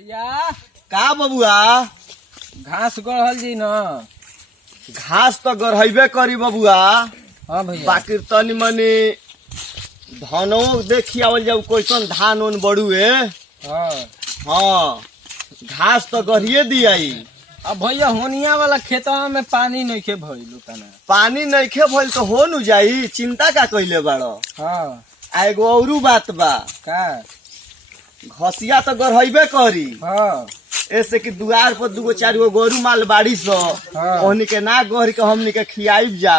भैया का बबुआ घास गढ़ल जी न। घास तो गढ़ेबे करी बबुआ। हाँ भैया। बाकी तनी मनी धनो देखी आवल जाऊ कैसन धान उन बड़ुए। हाँ हाँ घास तो गढ़िए दियाई। अब भैया होनिया वाला खेतवा में पानी नहीं खे भइल उतना। पानी नइखे भइल तो हो नु जाई, चिंता का कइले बाड़ो। हाँ आ एगो औरू बात बा, का। घसिया तो गढ़ेबे करी। हाँ ऐसे कि दुआर पर दूगो चार गो गोरू माल बाड़ी सो हाँ। ओहनी के ना गढ़ के हमनी के खियाइब जा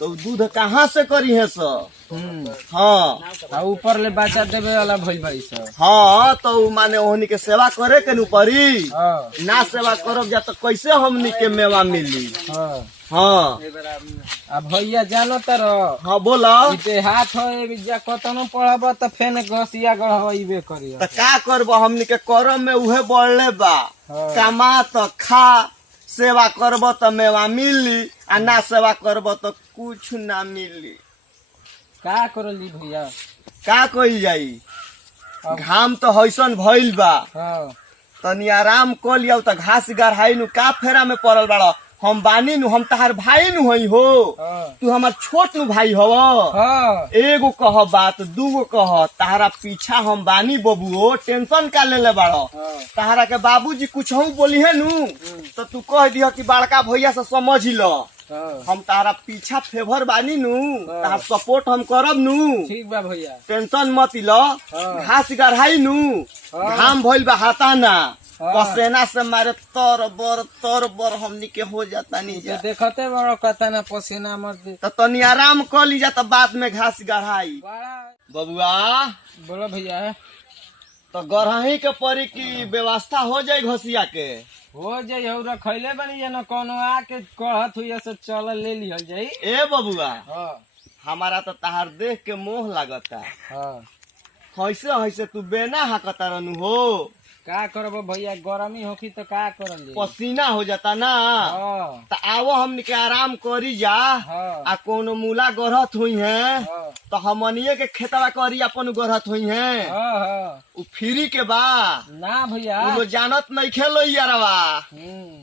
तो दूध कहाँ से करी है सो। हाँ आ ऊपर ले बच्चा देवे वाला भइल भाई सब। हाँ तो माने ओहनी के सेवा करे के नु परी। हाँ ना सेवा करब जा तो कैसे हमनी के मेवा मिली। हाँ। हाँ अब भैया जानो तर हाँ बोला हाथ हो कतनो पढ़ब तो फेन घसिया गढ़बे करी। तो का करब हमनी के करम में उहे बढ़ले बा। हाँ। कमा तो खा, सेवा करब तो मेवा मिली आ ना सेवा करब तो कुछ ना मिली। का करली भैया। का कइल जाई, अब- घाम तो हैसन भइल बा। हाँ तनी आराम कर लिया तो घास गढ़ाई नु का फेरा में पड़ल बाड़ा। हम बानी नु, हम तहार भाई नु हई हो। हाँ तू हमार छोट नु भाई हव। हाँ। एगो कह बात, दूगो कह, तहारा पीछा हम बानी बबुओ, टेंशन का लेले बाड़ो। हाँ। तहारा के बाबूजी कुछ बोली है नु तो तू कह दिह कि बड़का भैया से समझ लो। हाँ। हम तारा पीछा फेवर बानी नु, हाँ। तार सपोर्ट हम करब नु। ठीक बा भैया। टेंशन मत लो। हाँ। घास गढ़ाई नु, हाँ। घाम भइल बा हाताना। हाँ। पसेना से मारे तर बर हमनी के हो जाता नहीं जा। देखते बड़ो कता ना पसीना मत दे। तो तनी आराम कर ली जा तो बाद में घास गढ़ाई। बड़ा बबुआ बोलो भैया। तो गढ़ही के परी की व्यवस्था हो जाए घसिया के। हो जाई हो रखैले बनी जे न कोनो आके कहत हुई से चल ले लिहल जाई। ए बबुआ हाँ हमारा तो तहार देख के मोह लागता। हाँ। हैसे हैसे तू बेना हाकता रहनु हो। का करब भैया, गरमी होखी तो का करल। पसीना हो जाता ना। हाँ तो आवो हमनी के आराम करी जा। हाँ। आ कोनो मूला गढ़त हुई है हाँ तो हमनिए के खेतवा करी अपन गढ़त हुई है। हाँ हाँ। उ फ्री के बा, ना भैया। उ लोग जानत नहीं खेलो यारवा।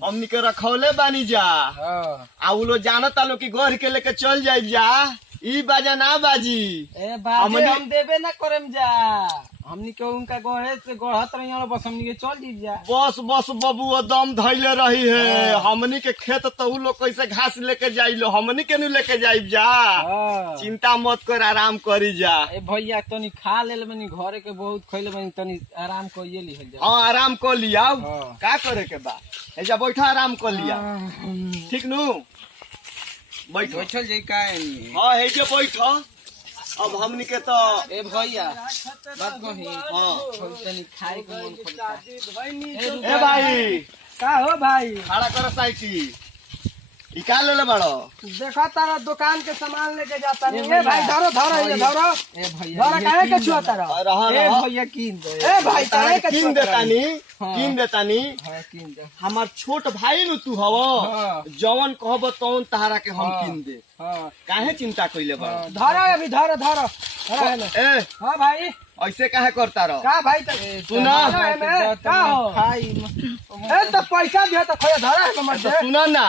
हमनी के रखौले बानी जा। हाँ। आ उ लोग जानत आलो कि गढ़ के लेके चल जाइब जा। ई बाजा ना बाजी। ए बाजे हमनी- हम देबे ना करम जा। हमनी के उनका गढ़े से गढ़त रही और बस हमनी के चल जी जा। बस बस बबुआ दम धैले रही है। हाँ। हमनी के खेत तो उ लोग कैसे घास लेके जाइलो, हमनी के नहीं लेके जाइब जा। हाँ। चिंता मत कर, आराम करी जा। ए भैया तनी खा ले बनी, घरे के बहुत खैले बनी, तनी आराम करिए लिहल जा। हाँ आराम कर लिया। हाँ। का करे के बा, ऐजा बैठा आराम कर लिया। ठीक नु बैठो। बैठल जाई का हाँ है जे बैठो। अब हमनी के तो ए भैया बात कही। हाँ तनी खाए के मन करता। ए भाई का हो भाई। खड़ा कर साइकिल। ई का लेले बाड़ो। देखा तारा दुकान के सामान लेके जाता नहीं। ए ए भाई धरो धरो ये धरो ए भैया धरो काहे के छुआ तारा। रहा ए रहा भैया कीन दे। ए भाई काहे के किन छुआ तारा। देतानी, हाँ। किन देतानी। हाँ कीन दे। हमार छोट भाई नु तू हव। हाँ। जवन कहब तवन तहारा के हम हाँ। किन दे। हाँ काहे चिंता कइले बा। हाँ। धरो अभी धरो धरो धरो है ना। ए हाँ भाई ऐसे काहे करता रह। का भाई तो सुना। का हो। खाई ए तो पैसा दिया तो खोया धरो है मत तो दे। सुना ना,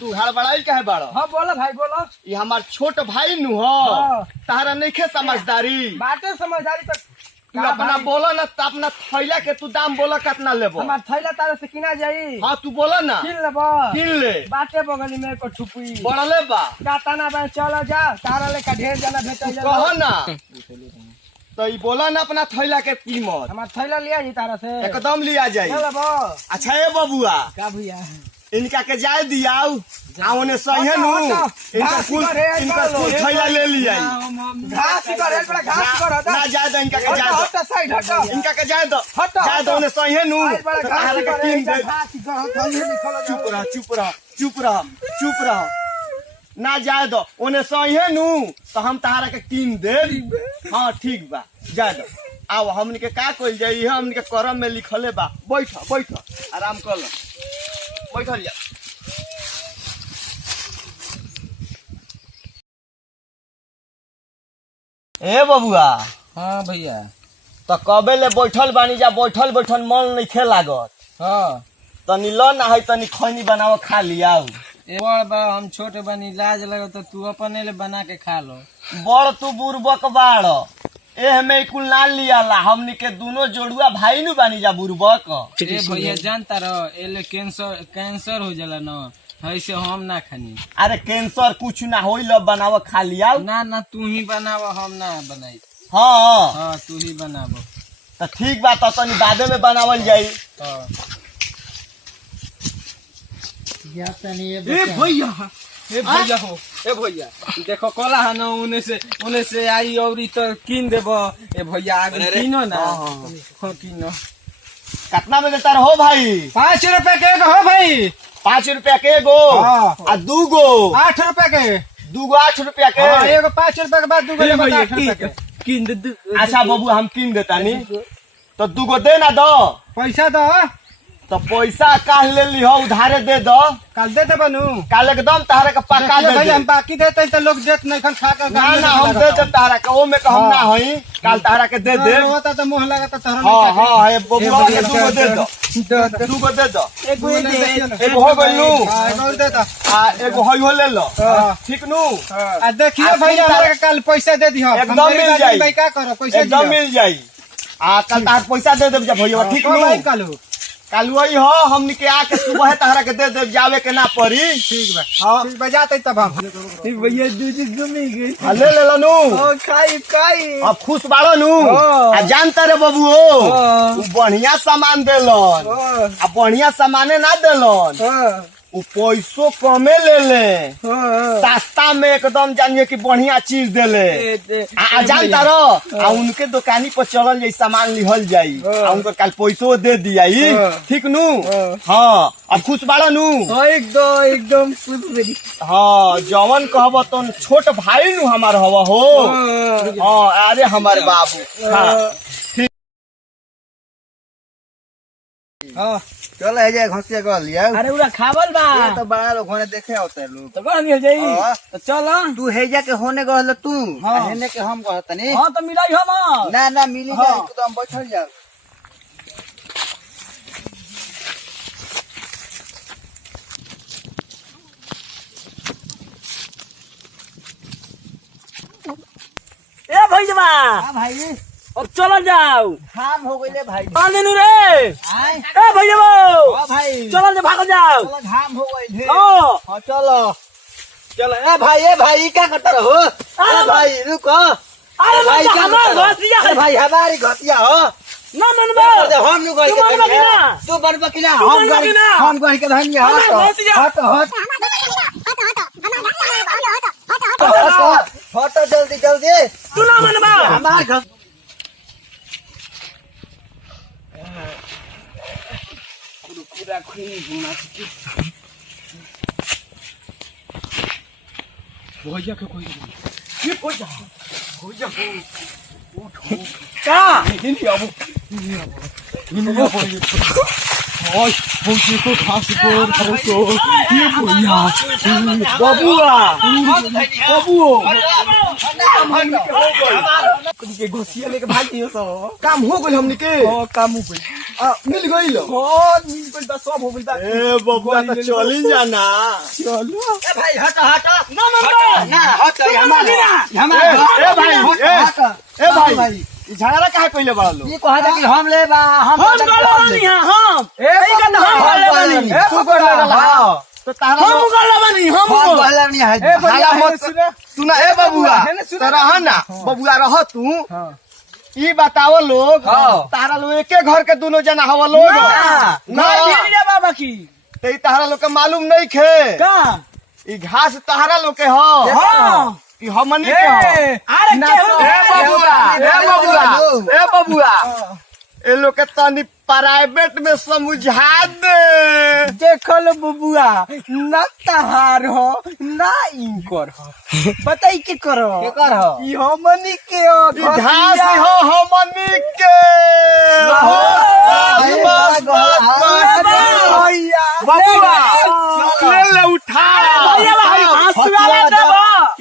तू हड़बड़ाई काहे बाड़ो। हाँ बोलो भाई बोलो। ये हमार छोट भाई नु हो। हाँ। तहारा नइखे समझदारी। बातें समझदारी तो तू अपना बोला ना तो अपना थैला के तू दाम बोला कितना लेबो। हमार थैला तारा से किना जाई। हाँ तू बोला ना, किन लेबो। किन ले। बाटे बगली में को ठुपी बड़ले बा गाताना बा चलो जा तारा ले का ढेर जना भेटै जा। कहो ना। तो ई बोला ना अपना थैला के कीमत हमार थैला लिया जी तारा से। एकदम लिया जाई। ले लेबो। अच्छा ए बबुआ का भैया। इनका के जाए दियाऊ। आओने सही है नु। हटो, इनका घास कुल करे, इनका चलो, कुल थैला ले लिया। घास ही कर बड़ा घास कर हटा। ना जाए दो, इनका के जाए हटा दो, साइड हटा। इनका के जाए दो। हटो, जाए दो हटो। उन्हें सही है नु। आज बड़ा तो घास तहारा ही के कर कीन दे। घास ही कर हटा ये निकल चुप रह चुप रह चुप रह चुप रह। ना जाए दो उन्हें सही है नु तो हम तहारा के कीन दे। हाँ ठीक बा जाए दो। आओ हमनी के का कइल जाई है, हमनी के करम में लिखले बा। बैठ बैठ आराम कर लो। बैठल जा। ए बबुआ हाँ भैया। तो कबे ले बैठल बानी जा, बैठल बैठल मन नहीं लागत। हाँ तनी लो ना है, तनी खैनी बनाव खा लिया। ए बड़ बा हम छोटे बनी लाज लगे तो तू अपने ले बना के खा लो। बड़ तू बुरबक बाड़, एह में कुल ना लियाला, हमनी के दोनों जोड़ुआ भाई नु बानी जा बुरबक। ए भैया जानता रहो एले कैंसर हो जाला न, ऐसे हम ना खानी। अरे कैंसर कुछ ना होई, लो बनाव खा लिया। ना ना तू ही बनाव, हम ना बनाई। हाँ हाँ तू ही बनाव। तो ठीक बा, तो तनी बादे में बनावल जाई। हाँ। ए भैया हो, ए भैया देखो कोला है ना, उन्हें से आई और तो किन देब। ए भैया आगे किनो ना। हाँ किनो। कितना में देता रहो भाई? 5 रुपए के हो भाई। 5 रुपया के गो आ 2 गो 8 रुपए के। 2 गो 8 रुपया के। एगो 5 रुपए के बाद 2 गो 8 रुपए के। किन दे। अच्छा बाबू हम किन देता नी, तो 2 गो दे ना दो। पैसा दो। तो पैसा काल ले ली हो, उधारे दे दो। कल दे दे बनू। काल एकदम तारे का पक्का दे भाई दे। हम बाकी देते तो लोग देत नहीं खा कर। ना ना हम दे दे तारा का, वो में का हम ना होई, काल तारा के दे दे। होता तो मुंह लगाता तो हाँ हाँ है बबुआ के 2 गो दे दो। 2 गो दे दो। एगो हो गइल नु, एगो दे दो। आ एगो होई हो ले लो। ठीक नु। आ देखिए भाई हमरा के कल पैसा दे दियो। एकदम मिल जाई। भाई का करो पैसा एकदम मिल जाई। आ कल तार पैसा दे देब जा भैया। ठीक नु। भाई कल कालू वही हो, हमनी के आके सुबह तारा के दे दे, जावे के ना पड़ी। ठीक बा। हां बजाते तब हम। भैया दूध जमी गई। ले ले लो नु। खाई अब खुश बाड़ो नु। आ जानता रे बाबू ओ, बढ़िया सामान देलन, आ बढ़िया सामाने ना देलन, उ पैसो कमे ले ले, सस्ता में एकदम जानिए कि बढ़िया चीज देले। आ जानता रहो, आ उनके दुकानी पर चलल जाई, सामान लिहल जाई, आ उनको कल पैसो दे दिया। ठीक नु। हाँ अब खुश बाड़ो नु। एकदम खुश बनी। हाँ जवन कहब तो छोट भाई नु हमार हवा हो। हाँ अरे हमारे बाबू। हाँ हां चल है जाए घसिया कर लिया। अरे उरा खावल बा। ये तो बड़ा लोग होने देखे होते लोग। तो कहां मिल जाई? तो चल तू है जा के होने गहल तू। हेने के हम कहतनी। हां तो मिलाई हम। ना ना मिली जाए तो हम बैठल जाओ। ए भैया हां भाई अब चलो जाओ। काम हो गइले भाई। आने नु रे। आए ए भैया हां भाई चलो जा, भाग जाओ। चलो घाम हो गइले। हां हां चलो चलो। ए भाई क्या करता रहो? ए भाई रुको। अरे भाई हमार घसिया अरे भाई हमारी घसिया हो ना मनबा। हम लोग तू मनबा कि ना? तू बनबा कि ना? तू मनबा कि ना? हम गई के धनिया हमार घसिया। हट जल्दी जल्दी। तू ना मनबा। हमार घर पूरा खून घुमा के भैया के कोई ये भैया का हिंदी अब ओए भौजी को खास पर करो तो ये भैया बबुआ के घोसिया लेके भाग दियो सो। काम हो गइल हमनी के। काम हो गइल। मिल गइल। मिल गइल बा, सब हो गइल बा। ए बबुआ तो चली जाना। चलो ए भाई हट ना मनबा ना हट ए भाई ई झगड़ा काहे पहिले बड़ा लो? ये कहा था कि हम ले बा हम गलवानी है हम ए का हम गलवानी तू कर लगा तो तारा हम गलवानी हम हम गलवानी है हाला मत सुना। ए बबुआ तो रह ना बबुआ, रह तू। ई बताओ लोग, तारा लोग एके घर के दोनों जना हवा लोग ना बाबा की तो ई तारा लोग के मालूम नहीं खे का ई घास तारा लोग के हो कि हमनी के हो। अरे ए बबुआ ए लोग के तनी प्राइवेट में समझा दे। देखल बबुआ ना तहार हो ना इनकर हो, बताई के करो ई हमनी के हो ई घास हो हमनी के। बबुआ ले ले उठा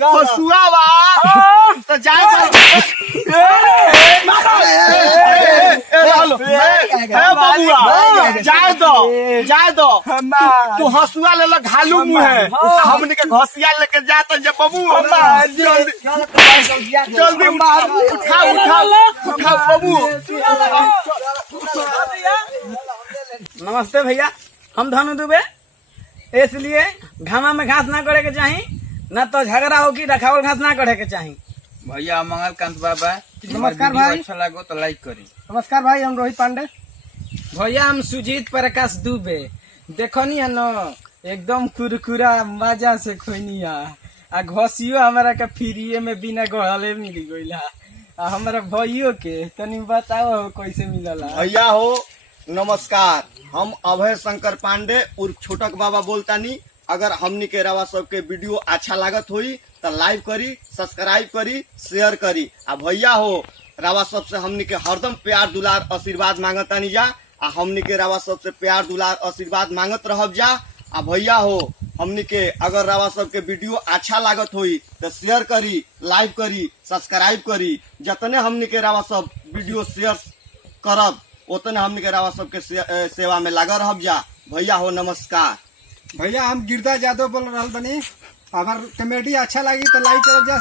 हसुआ बा तो जाए बबुआ जाए दो तू हंसुआ ले घालू मुँह है हमने के घसिया लेके जाता जब बबू जल्दी उठा बबू। नमस्ते भैया, हम धनु दुबे। इसलिए घामा में घास ना करे के चाही, न तो झगड़ा हो कि रखावल घास ना करे के चाही। भैया मंगलकांत बाबा, नमस्कार वीडियो भाई। अच्छा लागो तो लाइक करी। नमस्कार भाई, हम रोहित पांडे। भैया हम सुजीत प्रकाश दुबे, देखो नहीं न एकदम कुरकुरा मजा से खोनिया आ घसियो हमारा के फ्रीए में बिना गहले मिल गइला। आ हमारा भैयो के तनी बताओ कैसे मिलला। भैया हो नमस्कार, हम अभय शंकर पांडे उर्फ छोटक बाबा बोलतानी। अगर हमनी के रवा सबके वीडियो अच्छा लागत हुई तो लाइक करी, सब्सक्राइब करी, शेयर करी। आ भैया हो रवा सबसे हमनी के हरदम प्यार दुलार आशीर्वाद मांगतानी जा। आ हमनी के रवा सबसे प्यार दुलार आशीर्वाद मांगत रहब जा। आ भैया हो हमनी के अगर रवा सबके वीडियो अच्छा लागत हुई तो शेयर करी, लाइक करी, सब्सक्राइब करी। जतने हमनी के रवा सब वीडियो शेयर करब उतने हमनी के रवा सबके सेवा में लगा रहब जा। भैया हो नमस्कार। भैया हम गिरधा यादव बोल रहा बनी। हमार कॉमेडी अच्छा लगी तो लाइक कर जा।